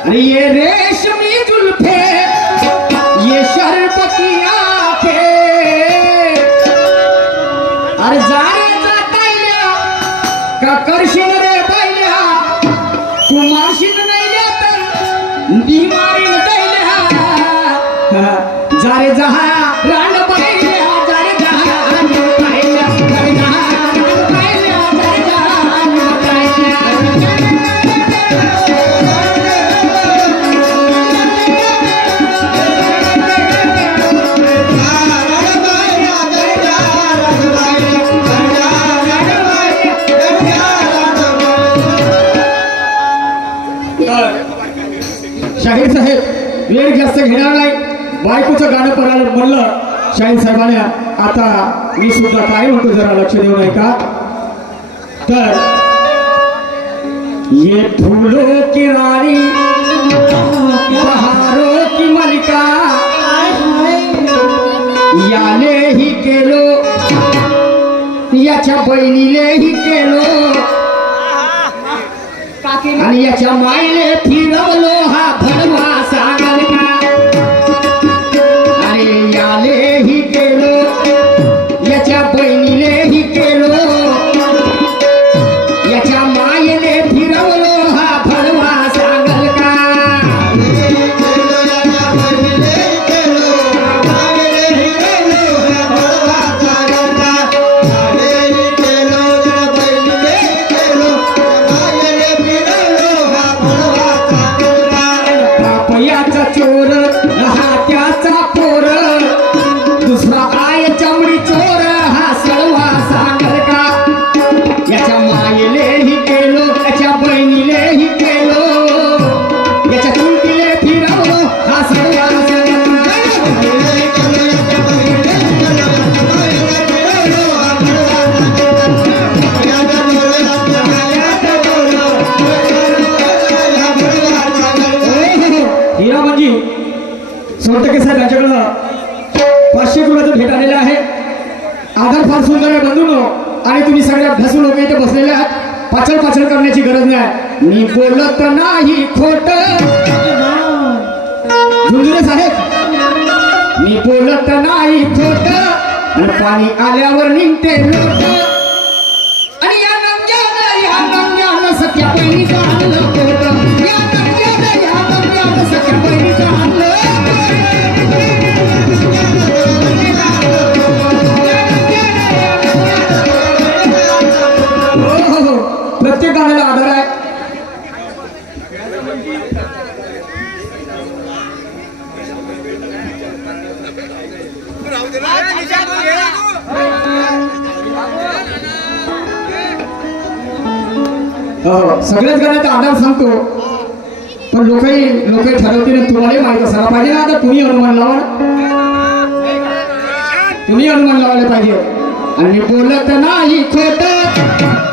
अरे ये रेशमी जुल्फे ये शरबती आंखें अरे जारे जातायल्या का करशील रे बायल्या तू मारशील नाही तर दी मारीन दैल्या जारे जहा रान बायल्या जारे जहा रान बायल्या जारे जहा रान बायल्या जारे जहा रान बायल्या शाहीर साहेब वेळ जास्त घेणार नाही बायकोचं गाणं पडायला म्हणलं शाहीर साहेबांना आता मी सुद्धा काय म्हणतो जरा लक्ष देऊ नये का तर ये फूलों की रानी बहारों की मलिका याले ही केलो याच्या बहिणीलेही केलो आणि याच्या माईले फिरवलो हा भडवा सागर का अरे यालेही केलो याच्या बहिणीलेही केलो याच्या माईले फिरवलो हा भडवा सागर का चोर हात्याचा पोर दुसरा आय चमडी चोर हा सळवा सागर का याच्या मायेलेही केलो याच्या बहिणीलेही केलो याच्या कुंटीले फिरवलो हा सळवा सोनटके साहेब यांच्याकडं 500 गुणाचं भेट आलेलं आहे आधार फार सुंदर आहे बंधूंनो आणि तुम्ही सगळ्या भसू लोक इथे बसलेले आहात पाचल करण्याची गरज नाही मी बोलत नाही खोट झुंजुरे साहेब मी बोलत नाही खोट पाणी आल्यावर निघते लोट आणि या नंग्यानं सत्या बहिणीचं आणलं खोट या नंग्यानं सत्या बहिणीचं आणलं प्रत्येक गाण्याला आधार आहे सगळ्याच गाण्याचा आधार सांगतो पण लोकही ठरवतील तुम्हाला माहित असायला पाहिजे ना आता तुम्ही अनुमान लावायला पाहिजे आणि बोलत नाही खोट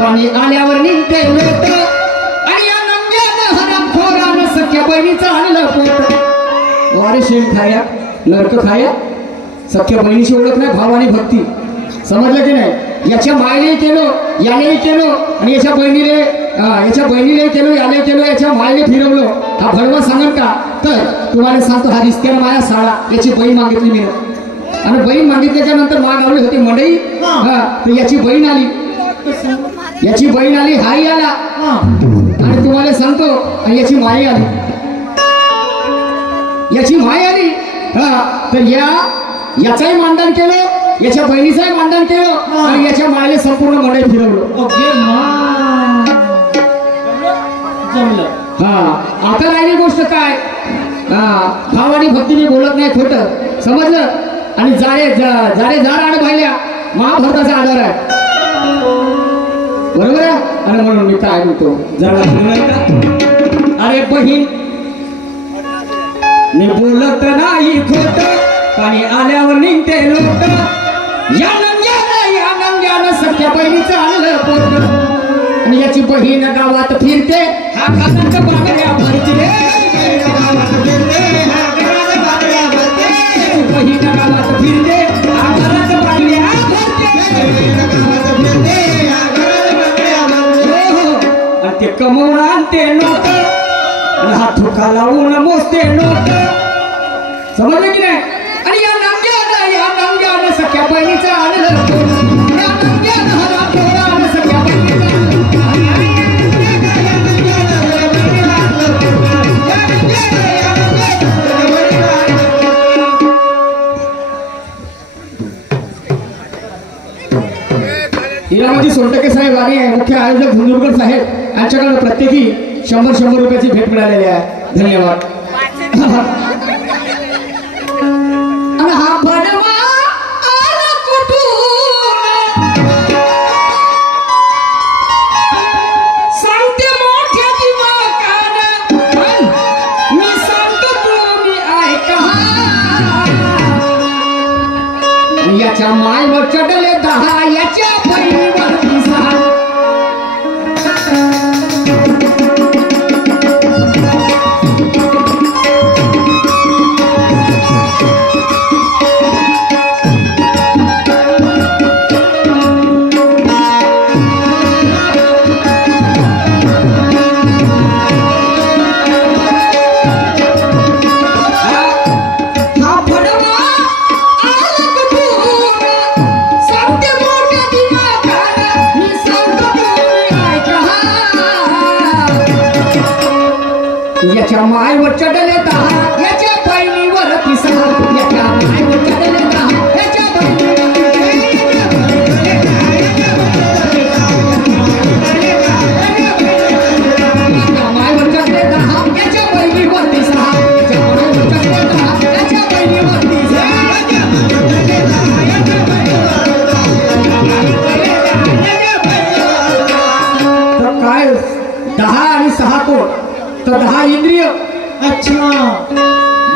पाणी आल्यावर निघते लोट आणि या नंग्यानं हरामखोरानं सख्या बहिणीचं आणलं पोट वारे शेण खाया नरक खाया सख्या बहिणीची ओळख नाही भाव आणि भक्ती समजलं की नाही याच्या मायलेही केलो यानेही केलो आणि याच्या बहिणीले केलो याने केलो याच्या मायले फिरवलो हा भडवा सांगन का तर तुम्हाला सांगतो हा रिस्क्याला माया साळा याची बहीण मागितली मी आणि बहीण मागितल्याच्या नंतर माग आवली होती मंडई तर याची बहीण आली हाई आला आणि तुम्हाला सांगतो आणि याची माई आली तर याचंही मांडन केलं याच्या बहिणीचंही मांडन केलं आणि याच्या मायले संपूर्ण मंडई फिरवलं आता राहिली गोष्ट काय भाव आणि भक्तीने बोलत नाही खोट समजलं आणि जारे आड पाहिल्या महाभारताचा आधार आहे बरोबर आहे आणि म्हणून मी काय म्हणतो जरा अरे बहीण मी बोलत नाही खोट पाणी आल्यावर निघते लोट या नंग्यानं सख्या बहिणीचं आणलं पोट आणि याची बहीण गावात फिरते हा खासांच्या बांगड्या भरते बहीण गावात फिरते हा घरात बांगड्या भरते ते कमवून आणते नोट आणि हा मुखा लावून मोजते नोट समजलं की नाही आणि या नांग्यानं सख्या बहिणीचं आणलं पोट या नांग्यानं हरामखोरानं सख्या बहिणीचं हिरामती सोनटके साहेब आणि मुख्य आयोजक धुंदुरकर साहेब यांच्याकडे प्रत्येकी 100 रुपयाची भेट मिळालेली आहे धन्यवाद आणि हा भडवा आला कुठून सांगते मोठ्या दिमागानं मी सांगतो तुम्ही ऐका याच्या मायवर चढले 10 याच्या बहिणीवर 6 याच्या मायवर चढले 10 याच्या बहिणीवर 6 याच्या मायवर चढले 10 याच्या मायवर चढले 10 याच्या बहिणीवर 6 याच्या मायवर चढले 10 याच्या बहिणीवर 6 काय 10 आणि 6 कोण तर 10 इंद्रिय अच्छा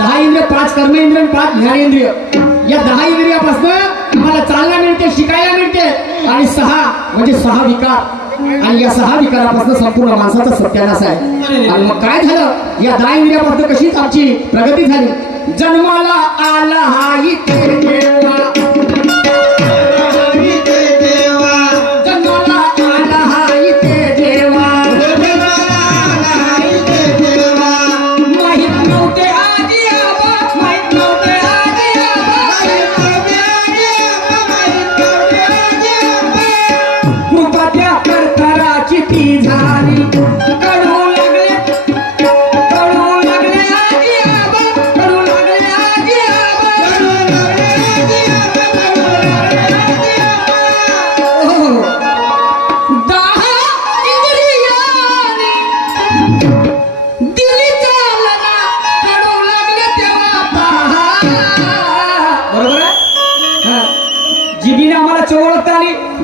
10 इंद्रिय 5 कर्मेंद्रिय आणि 5 ज्ञानेंद्रिय या 10 इंद्रियापासून आम्हाला चालना मिळते शिकायला मिळते आणि 6 म्हणजे 6 विकार आणि या 6 विकारापासून संपूर्ण माणसाचा सत्यानाश आहे आणि मग काय झालं या 10 इंद्रियापासून कशीच आमची प्रगती झाली जन्माला आला हा इथे देवा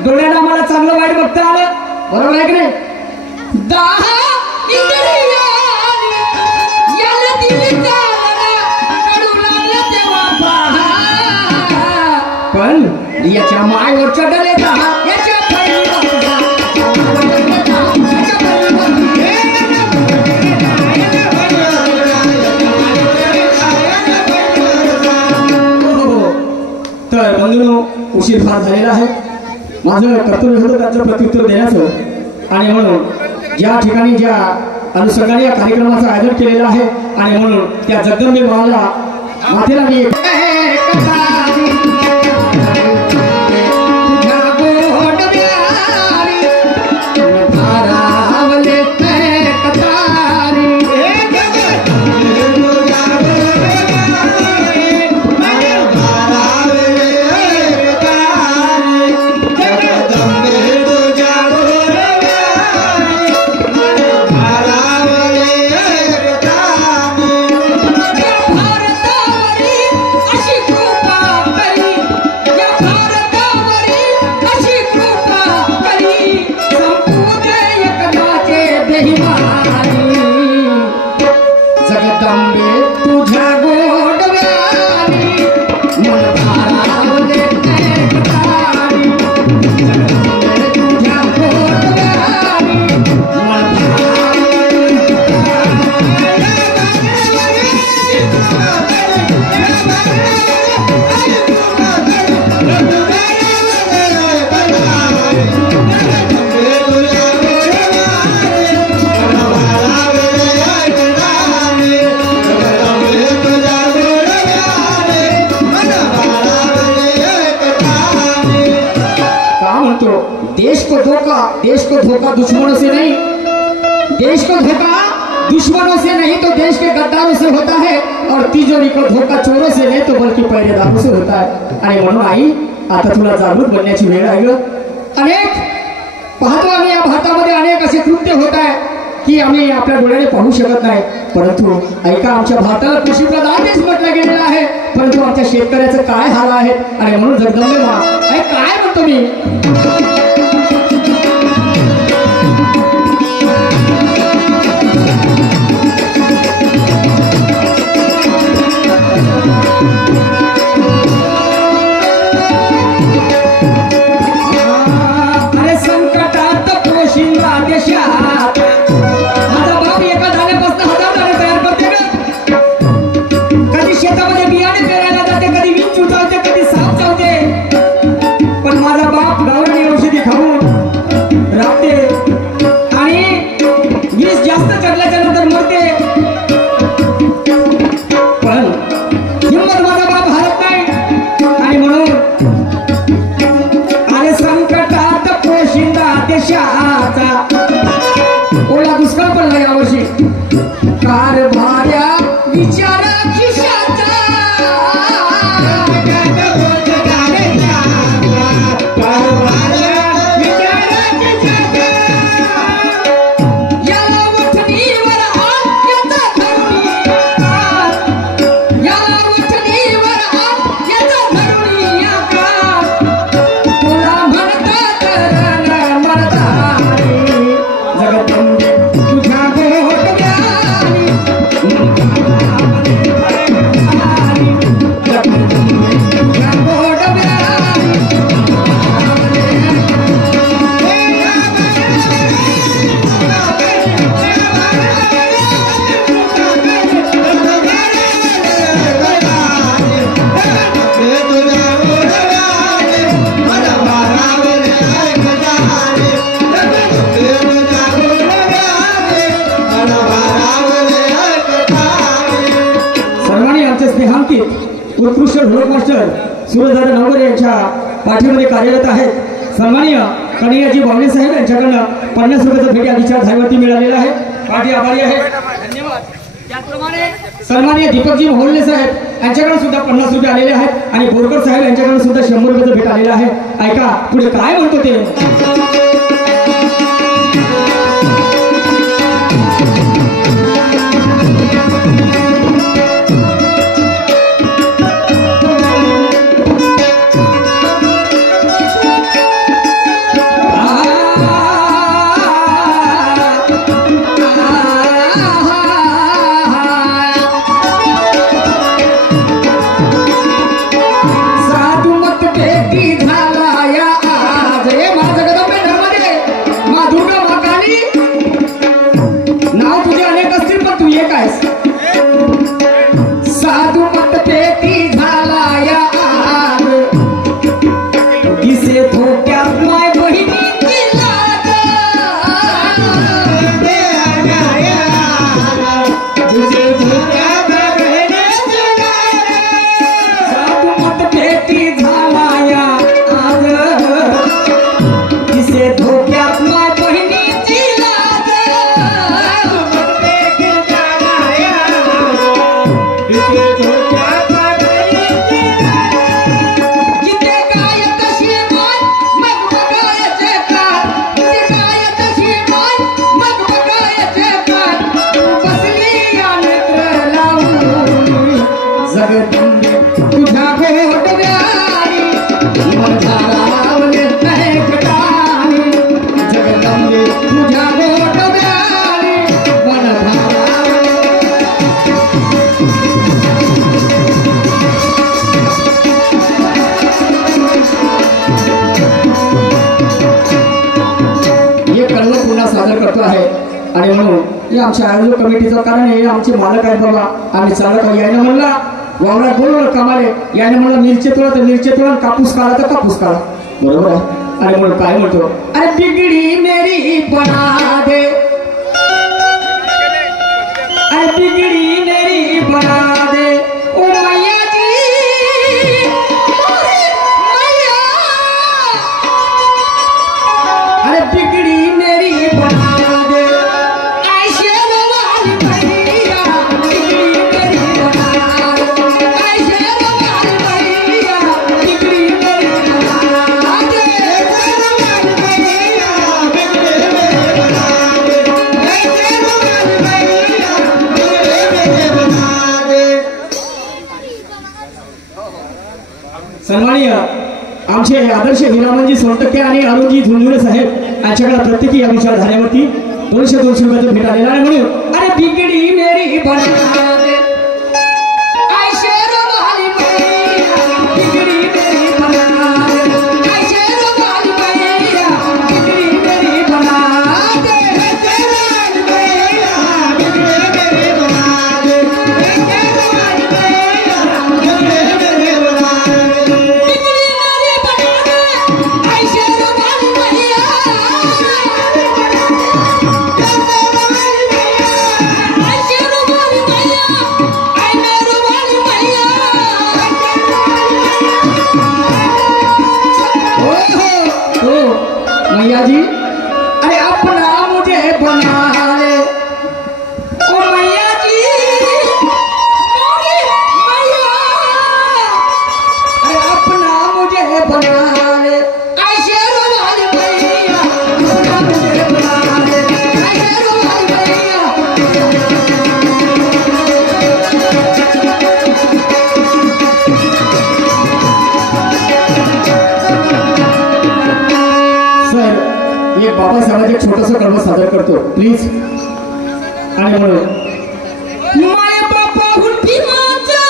डोळ्याला आम्हाला चांगलं वाईट बघता आलं बरोबर आहे की नाही 10 इंद्रियानी याला दिली चालना कडू लागलं तेव्हा पहा पण याच्या मायवर चढले 10 याच्या बहिणीवर 10 तर बंधूंनो उशीर फार झालेला आहे माझं कर्तव्य होतं त्याचं प्रत्युत्तर देण्याचं आणि म्हणून ज्या ठिकाणी ज्या अनुषंगाने या कार्यक्रमाचं आयोजन केलेलं आहे आणि म्हणून त्या जगदंबे माला मातेला मी देश को धोखा दुश्मनों से नहीं, देश को धोखा दुश्मनों से नहीं तो देश के गद्दारों से होता है, और तिजोरी को धोखा चोरों से नहीं तो बल्कि पहरेदारों से होता है. आणि म्हणून आई आता तुला जागृत बनण्याची वेळ आहे ग. अनेक पाहतो आम्ही या भारतामध्ये अनेक असे कृत्य होत आहे की आम्ही आपल्या डोळ्याने पाहू शकत नाही. परंतु ऐका, आमच्या भारताला कृषीप्रधान देश म्हटलं गेलेलं आहे, परंतु आमच्या शेतकऱ्याचं काय हाल आहे. आणि म्हणून जगदंबे मा काय म्हणतो मी, ओला दुष्काळ पडला यावर्षी. कारभार्या विचारा खिशाचा, याला वठणीवर आत याचा धरुणी, याला वठणीवर आत याचा धरुणी आकार, तुला म्हणतात रण मरदारी, जगदंबे तुझ्या गोठ्यानी, तुझ्या गोठ्यानी. उत्कृष्ट ढोलक मास्टर सूरजदादा नवगरे यांच्या पाठीमध्ये कार्यरत आहेत. सन्माननीय कन्हैयाजी बावणे साहेब यांच्याकडनं 50 रुपयाचा भेट या विचार धायवरती मिळालेला आहे. पाठी आभारी आहे, धन्यवाद. त्याचप्रमाणे सन्माननीय दीपकजी मोहोल्ले साहेब यांच्याकडे सुद्धा 50 रुपये आलेले आहेत आणि बोरकर साहेब यांच्याकडे सुद्धा 100 रुपयाचा भेट आलेला आहे. ऐका पुढे काय म्हणतो ते. आणि म्हणून या आमच्या आयोजक कमिटीचं कारण हे आमचे मालक आहेत बाबा, आम्ही चालक याने म्हणला वावरात बोलवलं कामाले, याने म्हणलं मिरचे तोडा तर मिरचे तोडा, कापूस काढा तर कापूस काढा, बरोबर आहे. आणि म्हणून काय म्हणतो, अरे बिगड़ी मेरी बना दे, अरे बिगड़ी मेरी बना दे ओ मैया जी, मैया, अरे बिगड़ी सन्माननीय आमचे आदर्श हिरामनजी सोनटक्के आणि अरुणजी झुंझुरे साहेब यांच्याकडे प्रत्येकी या विचारधारेवरती 200 रुपयाचं भेट आलेला आहे म्हणून अरे बिगडी मेरी बना दे मैया जी अरे अपना मुझे बना ले ओ मैया जी मैया अरे अपना मुझे बना ले ऐसे रुमाल मैया अपना मुझे बना ले ऐसे रुमाल मैया सर ये बाबासाहेबांचे एक छोटंसं कर्म सादर करतो प्लीज आणि म्हणून माय बापा हुंडी माझा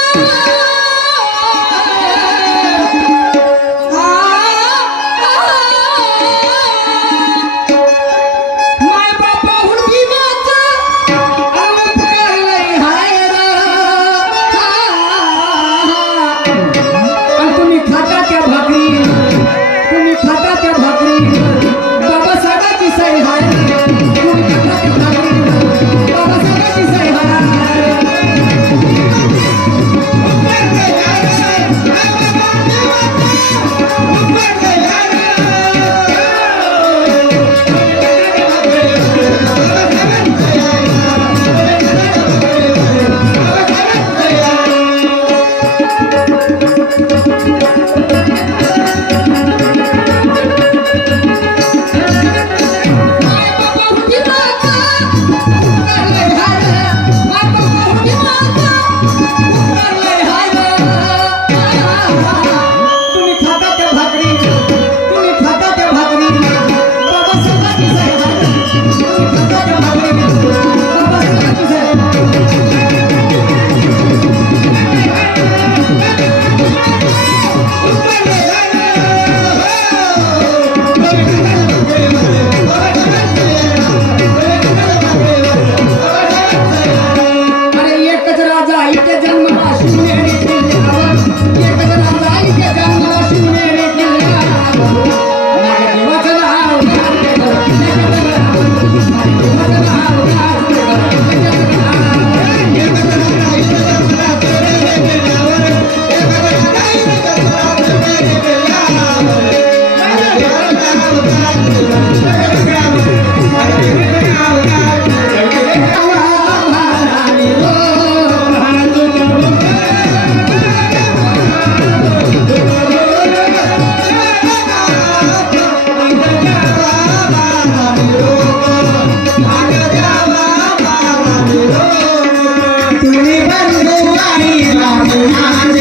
माय बापा हुंडी माझा उपकारलंय हाय आणि तुम्ही खाता त्या भाकरी बाबासाहेबांची सही हाय तुम्ही खाता त्या भाकरी बाबासाहेबांची सही हाय तुम्ही बंधू आई